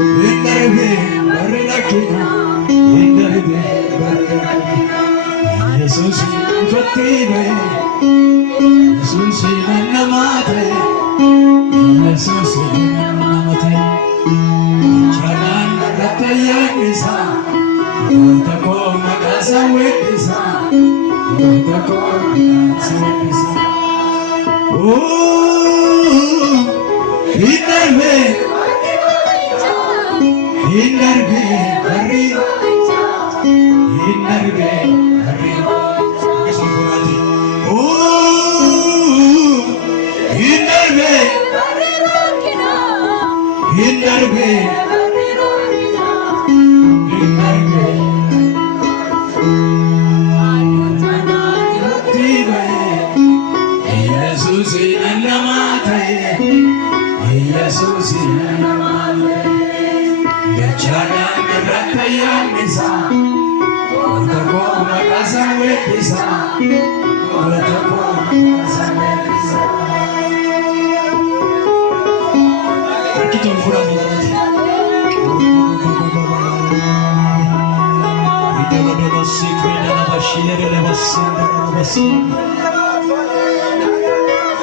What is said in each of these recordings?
Indarbe barilakina Indarbe barilakina Jesus fattibe Jesus namate Jesus namate Chalan ratayisa Tako makasa wetisa Tako makasa wetisa Oh Indarbe Indarbe bari Indarbe bari Oh Indarbe Indarbe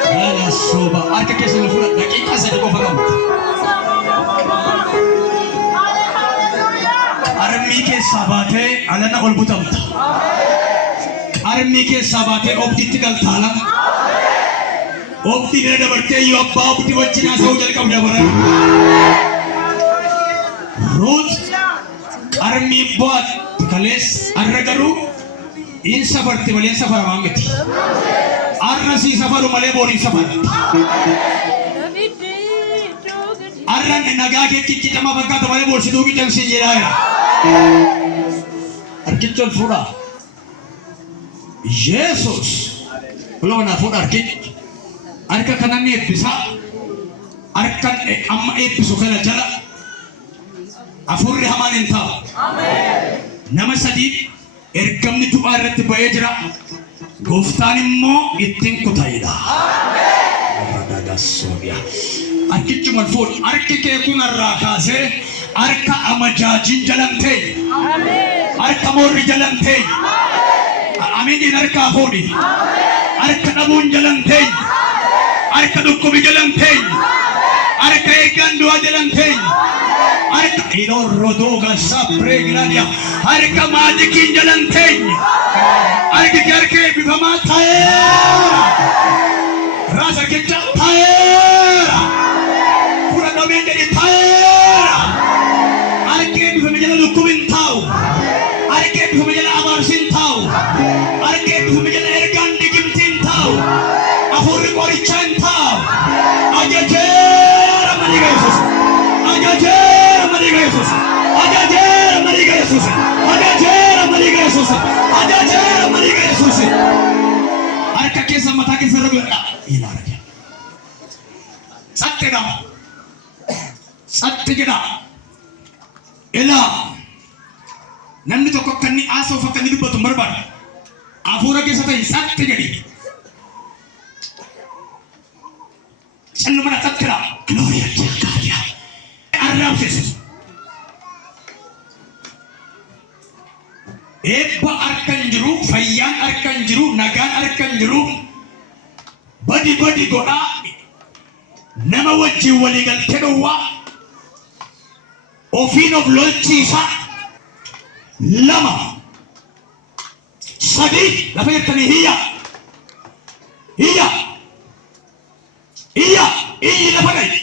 Arka keessa fuula daqiiqaa sadii qofa qabu. Armii keessaa baatee alana ol butamta. Armii keessaa baatee obdiitti galtaala. Obdii bira dabartee yoo abbaa obdii wajjin haasa'uu jalqabu dabaran. Ruut armii bu'aat kalees arra garuu in safarti malee safaramaa miti. Arra si safaru malee booriin safara. Arra nagaa kee kiccitama fakkaata malee boorsituu qicamsiin jedhaa. Arkicha ol fuudhaa. Yesus lama na fuudhaa arkicha. Harka kanan eebbisaa. Harkan amma eebbisu kana jala. Afurri hamaan hin taa'u. Nama sadii ergamni du'aa irratti ba'ee jira. Gooftaan immoo ittiin kutaa'edha. Arkichi mal fuudhu. Harki kee kun irraa kaasee harka amajaajiin jalan ta'e. Harka moorri jalan ta'e. Amiin harkaa fuudhi. Harka dhabuun jalan ta'e. Harka dhukkubi jalan ta'e. Harka eeggan du'aa jalan ta'e. Harka iloo rodooga saapreeglaadha. Harka maajikiin jalan ta'e. Harki harka eebbifamaa ta'eera. Raas harkicha ta'eera. Fura dhabee jedhe ta'eera. Harki eebbifame jala dhukkubin taa'u. Harki eebbifame jala abaarsin taa'u. Harki eebbifame jala ergaan digimtiin taa'u. Afurri qorichaan taa'u. Ajajeera maliga Yesuus. Ajajeera maliga Yesuus. Ajajeera maliga Yesuus. Ajajeera maliga Yesuus. Ajajeera maliga Yesuus. Harka keessa mataa keessa irra godha. Ilaala jaa. Satti jedhama. Satti jedhama. Ilaa. Namni tokko akka inni haasa'uuf akka inni dubbatu hin barbaadu. Hafuura keessa ta'e satti jedhi. Sallumana satti jedhama. Gloria to God. Arraab Yesuus. Eebba harkan jiru, fayyaan harkan jiru, nagaan harkan jiru. Badi godhaa. Nama wajjin walii galtee dhowwaa. Ofiin of lolchiisa. Lama. Sadii lafa jettanii hiyya. Hiyya. Hiyya. Iyyi lafa dhayi.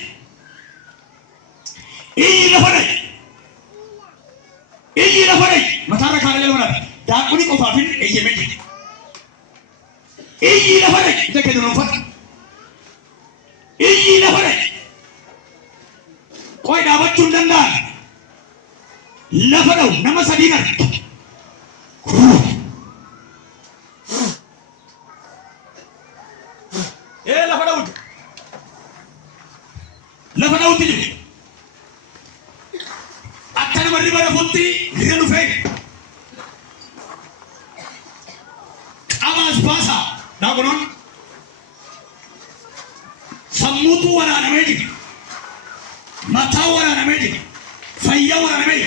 Iyyi lafa dhayi. Iyyi lafa dhayi. Mataarra kaana jala maraati. Daakuni qofaafin eeyyamee jira. Iyyi lafa dhayi. Ija kee dunuunfata. Iyyi lafa dhayi. Qoy dhaabachuu hin danda'an. Lafa dhawu nama sadiin arga. Lafa dhawuti. Lafa dhawuti jiru. Akka nama riba dhafutti hirra dhufee. Qabaas baasaa. Daakunoon. Sammuutu waraanamee jira. Mataa waraanamee jira. wana nabii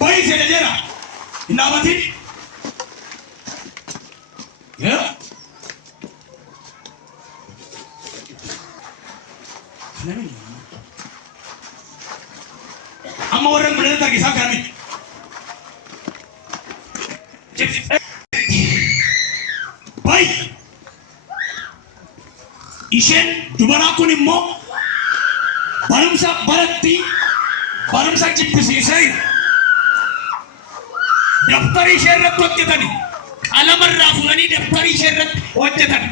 bai se dejera inabati ya amma orang benar tak kisah kami baik ishen dubara kun immo barumsa jibbisiisee daftarii ishee irratti hojjetan qalamarraa fuudhanii daftarii ishee irratti hojjetan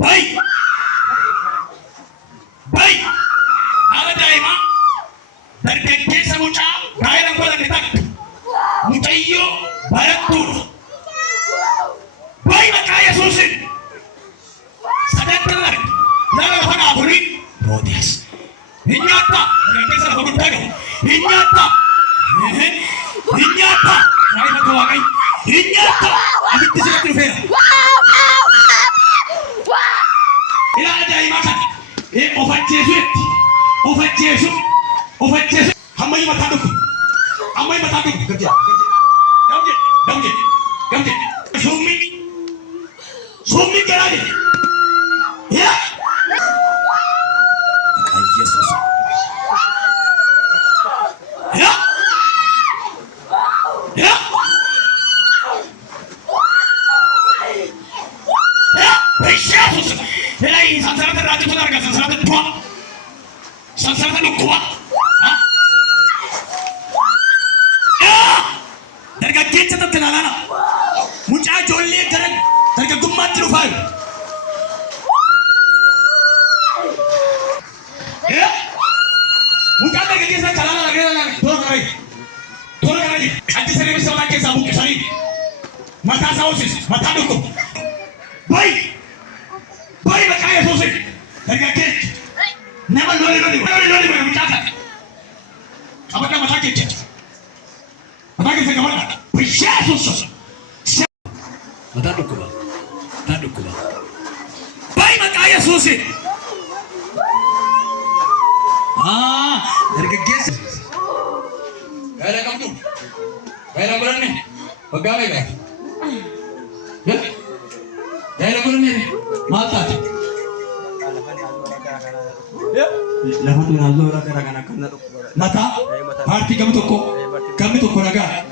bayi haala daa'imaa dargaggeessa mucaa gaa'ela godhanne takka mucayyoo barattuudha bayi maqaa Yesuusin sadantan arge laga lafa dhaaburii Roodiyaas hinyaata dargaggeessa lafa guddaa gahu hinyaata saayifatu waaqayyo hinyaata abitti sirratti dhufeera ilaa daa'imaa kana ofajjeesu hammayyu mataa dhufu gamje summi garaade ya Yesus ya Yesus Elai sansarata raju tu narga sansarata tua sansarata lukua darga kecha tat nalana mucha jolle garan darga gummat rufal mucha darga kecha chalana lagena thor kare adi sare में sama के साबु के सारी mata sausis mata duku bai maka Yesus darga kecha nama lori mucha apa nama mata kecha Mata kita kemana? Yesus. Mata dukuba. Baik maka Yesus. Dari keges. Gaya kamu tu. Gaya bulan ni. Pegawai gaya. Ya. Gaya bulan ni. Mata. Ya. Lahan tu nazo orang kerana kena mata. Arti kamu tu ko. Kami tu konaga,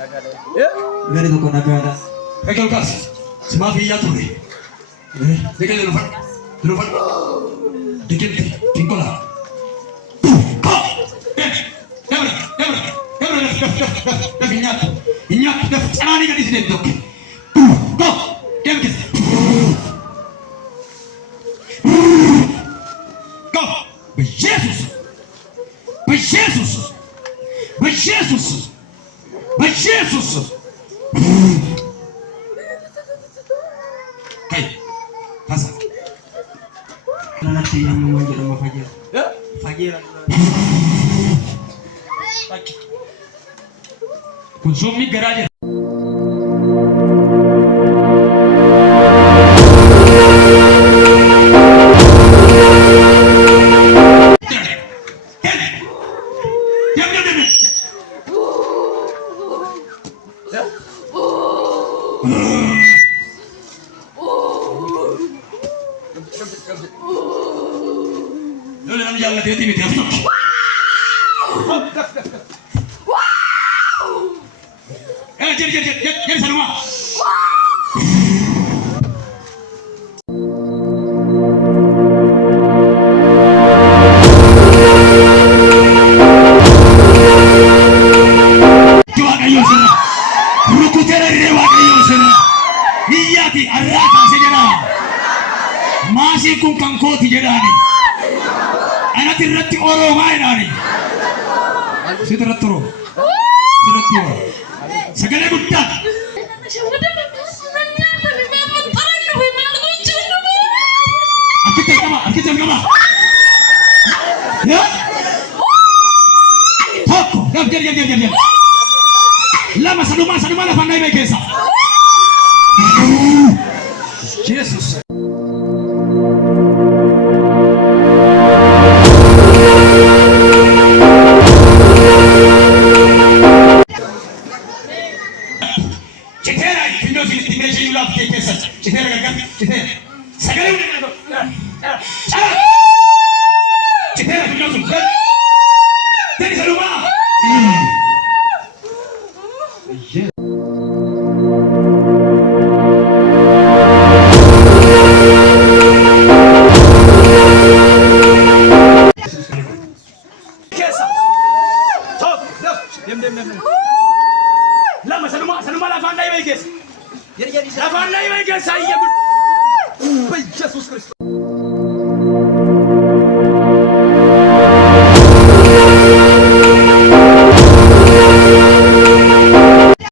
gari tu konaga ada. Ekor kas, semua via tu ni. Dekat lupa, dekat tingkola. Ingat, ani kan di sini tu. Go, kemkis. Go, Jesus. Kai, pasa. Nanti yang mengajar sama Fajir. Fajir. Konsumi garage. Jangan hati-hati nih, tiap jadi semua. Coba kayu sana, ruku cara rewa kayu sana. Iya ti arata sejana, masih kungkang koti jadi. Anak tirati orang main hari. Sudah turu. Segala budak. Kita kama. Ya. Toko. Jam. Lama saduma na pandai bekesa. Jesus. ጨረቃ